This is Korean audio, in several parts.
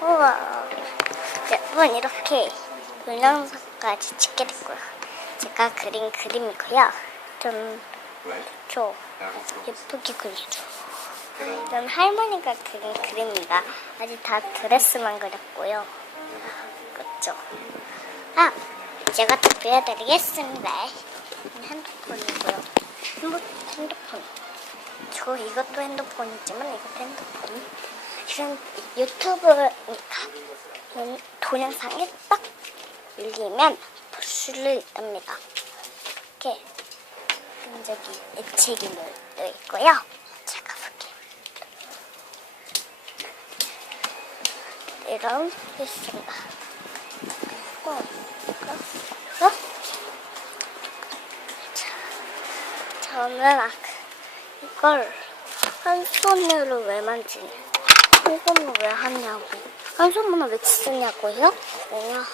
우와. 여러분, 이렇게 영상까지 찍게 됐고요. 제가 그린 그림이고요. 좀, 저 예쁘게 그리죠. 이건 할머니가 그린 그림입니다. 아직 다 드레스만 그렸고요. 그렇죠. 아, 제가 또 보여드리겠습니다. 핸드폰이고요. 핸드, 핸드폰. 저 이것도 핸드폰이지만 이것도 핸드폰. 지금 유튜브니까 동영상이 딱 열리면 볼 수를 있답니다. 이렇게 저기 애착이도 있고요. 제가 볼게요. 이런 게 있습니다. 어, 어? 어? 자, 저는 아까 이걸 한 손으로 왜 만지냐? 한 손으로 왜 하냐고. 한 손으로 왜 쓰냐고요? 왜냐하면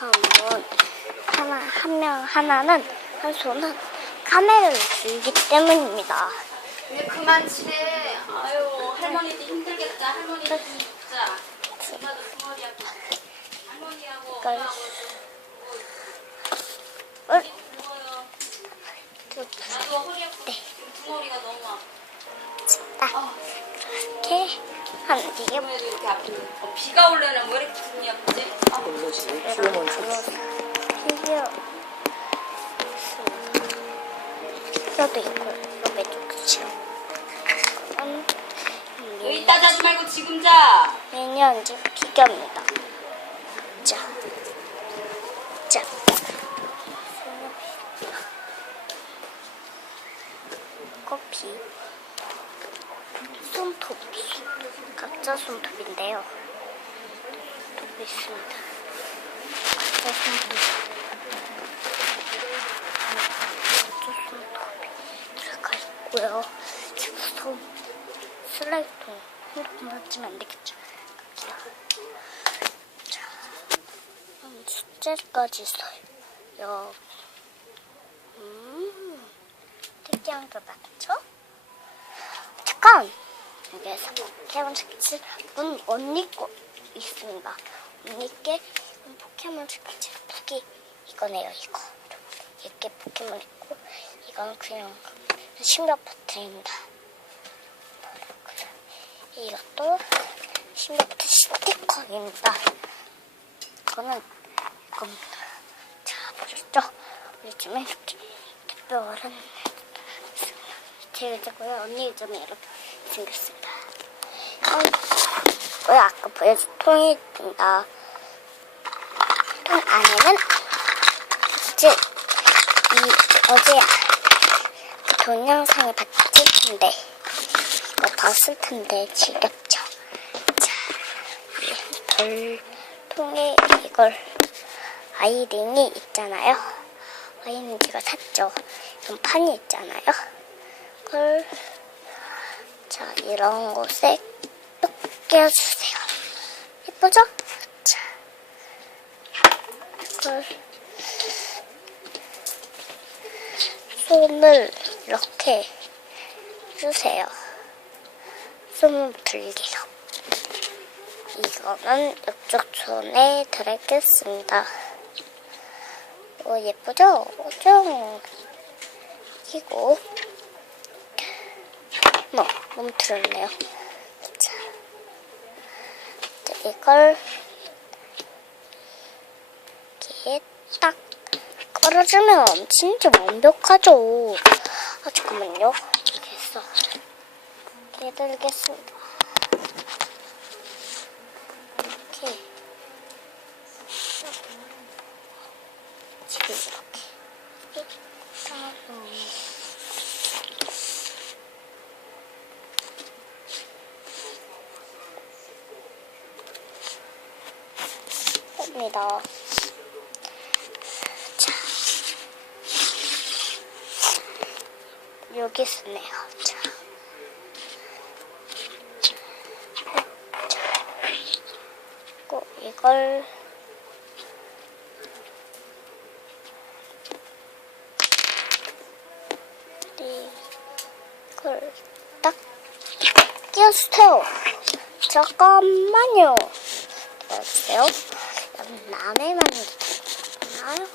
하나 한 명 하나는 한 손은 카메라를 들기 때문입니다. 근데 그만 치래. 아유 할머니도 힘들겠다. 할머니도 진짜. 엄마도 주머니 아파. 할머니하고 이걸 엄마하고 이렇게. 어, 비가 올래는 왜 이렇게 등이 아프지? 아, 모르지. 이런 주름은 피규어 피규어도 있고 로베도 그쵸 그럼 여기 자지 말고 지금 자. 매년 이제 피규어입니다 자, 자 커피 손톱 가짜 손톱인데요 손톱이 있습니다 가짜 손톱이 들어가 있고요 지금 슬라이통 핸드폰 만지면 안 되겠죠. 자 음, 숫자까지 있어요 음 특이한 거 맞죠? 잠깐! 여기에서 포켓몬 스케치 문 언니 거 있습니다. 언니께 포켓몬 스케치 북이 이거네요, 이거. 이렇게 포켓몬 있고, 이건 그냥 신발 버튼입니다. 이것도 신발 버튼 스티커입니다. 이거는 이겁니다. 자, 보셨죠? 요즘에 이렇게 특별한 제 의자고요. 언니 의자는 이렇게 생겼습니다. 어, 왜 아까 보여준 통이 있습니다. 통 안에는 이제 이 어제 동영상을 봤을 텐데 이거 봤을 텐데 지겹죠. 자, 이 별통에 이걸 아이링이 있잖아요. 아이는 제가 샀죠. 이런 판이 있잖아요. 그걸 자 이런 곳에 뚝 끼워주세요. 예쁘죠? 자 이걸 손을 이렇게 주세요. 손을 들게요. 이거는 이쪽 손에 들어있겠습니다. 오, 예쁘죠? 좀 이고 뭐, 너무 들었네요. 자, 자, 이걸 이렇게 딱 걸어주면 진짜 완벽하죠. 아, 잠깐만요. 이렇게 해서 이렇게 들겠습니다. 이렇게 지금 이렇게 합니다. 자, 여기 있네요. 자, 자, 꼭 이걸 이걸 딱 끼워주세요. 잠깐만요. 기다려주세요. 남의 만두나요?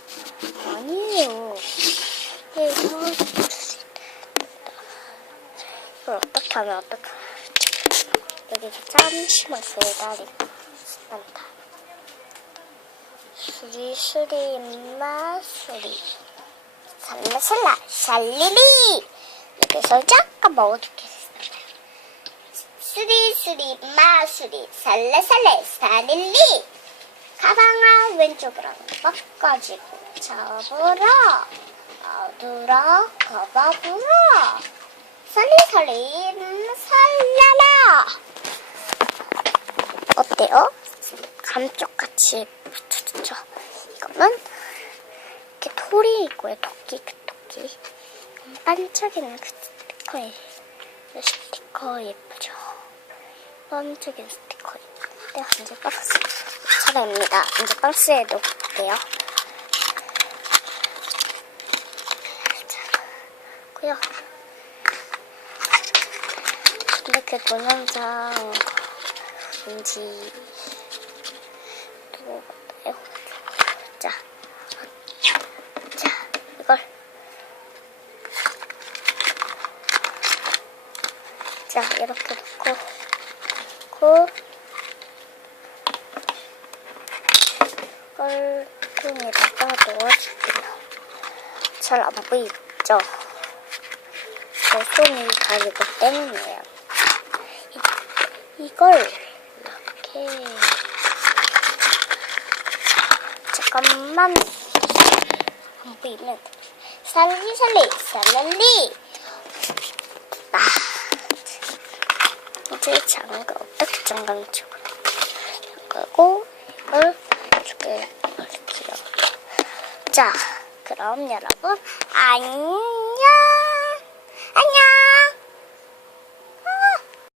아니에요. 네, 이거 이걸 어떻게 하면 어떻게 여기서 잠시만 기다리고 있습니다. 수리 수리 임마 수리 살라살라 샬리리 여기서 잠깐 먹어주겠습니다. 수리 수리 임마 수리 살라살라 사릴리 가방을 왼쪽으로 바꿔주고 접으러 어두러 살리살리 음, 살라라 어때요? 감쪽같이 붙여줬죠. 이거는 이렇게 톨이 있고요. 토끼, 그 토끼. 음, 반짝이는 그 스티커에 이 스티커 예쁘죠. 반짝이는 스티커 예쁜 데 이제 박스 차례입니다. 이제 박스에 넣을게요. 자, 고요. 근데 그 동영상 왠지 또 어때요? 자, 자 이걸 자 이렇게 놓고 고 이걸 통에다가 넣어줄게요. 잘 안 보이죠? 제 손이 가리고 때문이에요. 이, 이걸 이렇게 잠깐만 안 보이면 살리 살리 살랄리 아 이제 장갑 어떻게 장갑죠? 잠그고 이걸 이렇게 걸게요. 자 그럼 여러분 안녕.